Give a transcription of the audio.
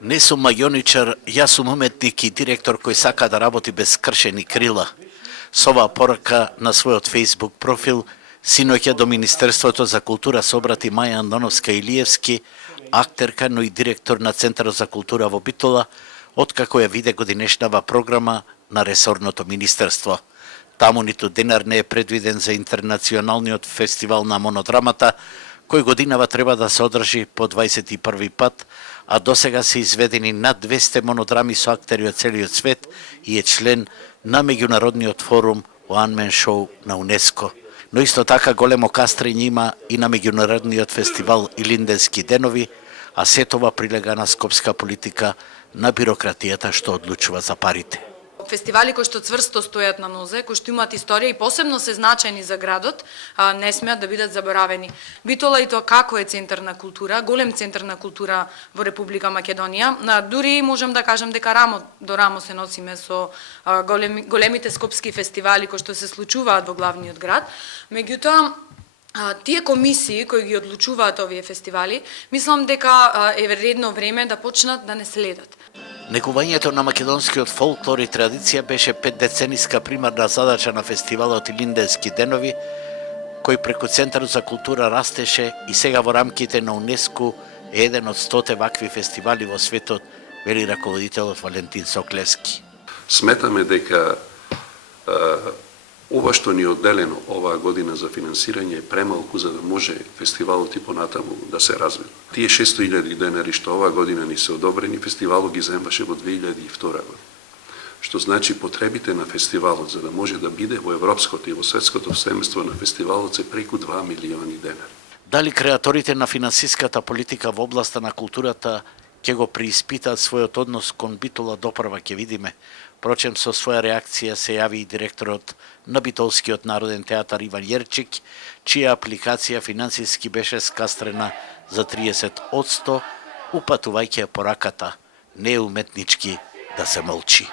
Не сум мајоничар, јас сум уметник и директор кој сака да работи без скршени крила. Со оваа порака на својот Facebook профил, синоќа до Министерството за култура се обрати Маја Андоновска Илиевски, актерка, но и директор на Центарот за култура во Битола, откако ја виде годинешнава програма на ресорното министерство. Таму ниту денар не е предвиден за интернационалниот фестивал на монодрамата, кој годинава треба да се одржи по 21 пат, а досега се изведени над 200 монодрами со актери од целиот свет и е член на меѓународниот форум One Man Show на УНЕСКО. Но исто така големо кастрење има и на меѓународниот фестивал Илинденски денови, а се тоа прилега на скопска политика на бирократијата што одлучува за парите. Фестивали кои што цврсто стојат на нозе, кои што имаат историја и посебно се значајни за градот, не смеат да бидат заборавени. Битола и тоа како е центар на култура, голем центар на култура во Република Македонија. Дури можам да кажам дека рамо до рамо се носиме со големите скопски фестивали кои што се случуваат во главниот град. Меѓутоа, тие комисии кои ги одлучуваат овие фестивали, мислам дека е редно време да почнат да не следат. Негувањето на македонскиот фолклор и традиција беше 5-децениска примарна задача на фестивалот Илинденски денови, кој преку Центарот за култура растеше и сега во рамките на УНЕСКО е еден од 100 вакви фестивали во светот, вели раководителот Валентин Соклевски. Сметаме дека ова што ни е одделено оваа година за финансирање е премалку за да може фестивалот и понатаму да се развива. Тие 600.000 денари што оваа година ни се одобрени, фестивалот ги земваше во 2002 година. Што значи потребите на фестивалот за да може да биде во европското и во светското семејство на фестивалот се преку 2 милиони денари. Дали креаторите на финансиската политика во областа на културата ќе го преиспитаат својот однос кон Битола, допрва ќе видиме. Впрочем, со своја реакција се јави и директорот на Битолскиот народен театар Иван Јерчик, чија апликација финансиски беше скастрена за 30%, упатувајќи пораката не е уметнички да се молчи.